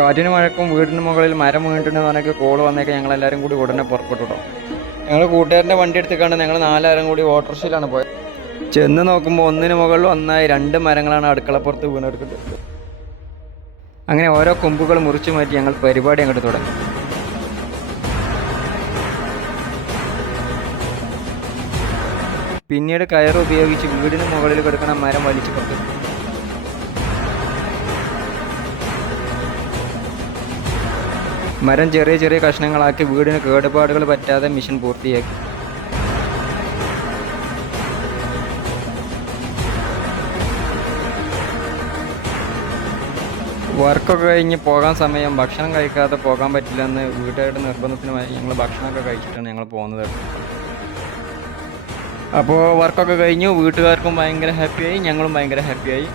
കാറ്റിന് മഴക്കും വീടിന് മുകളിൽ മരം വീണിട്ടുണ്ടെന്ന് പറഞ്ഞൊക്കെ കോൾ വന്നേക്കെ ഞങ്ങളെല്ലാവരും കൂടി ഉടനെ പുറപ്പെട്ടു കേട്ടോ. ഞങ്ങൾ കൂട്ടുകാരൻ്റെ വണ്ടി എടുത്തിക്കാണ്ട് ഞങ്ങൾ 4 ആളും കൂടി ഓട്ടോറിക്ഷയിലാണ് പോയത്. ചെന്ന് നോക്കുമ്പോൾ ഒന്നിന് മുകളിൽ ഒന്നായി 2 മരങ്ങളാണ് അടുക്കളപ്പുറത്ത് വീണെടുക്കുന്നത്. അങ്ങനെ ഓരോ കൊമ്പുകൾ മുറിച്ചു മാറ്റി ഞങ്ങൾ പരിപാടി അങ്ങോട്ട് തുടങ്ങി. പിന്നീട് കയർ ഉപയോഗിച്ച് വീടിന് മുകളിൽ കിടക്കുന്ന മരം വലിച്ചു പുറത്തെടുത്തു. മരം ചെറിയ ചെറിയ കഷ്ണങ്ങളാക്കി വീടിന് കേടുപാടുകൾ പറ്റാതെ മിഷൻ പൂർത്തിയാക്കി. വർക്കൊക്കെ കഴിഞ്ഞ് പോകാൻ സമയം. ഭക്ഷണം കഴിക്കാതെ പോകാൻ പറ്റില്ലെന്ന് വീട്ടുകാരുടെ നിർബന്ധത്തിനുമായി ഞങ്ങൾ ഭക്ഷണമൊക്കെ കഴിച്ചിട്ടാണ് ഞങ്ങൾ പോകുന്നത്. അപ്പോൾ വർക്കൊക്കെ കഴിഞ്ഞു. വീട്ടുകാർക്കും ഭയങ്കര ഹാപ്പിയായി, ഞങ്ങളും ഭയങ്കര ഹാപ്പിയായി.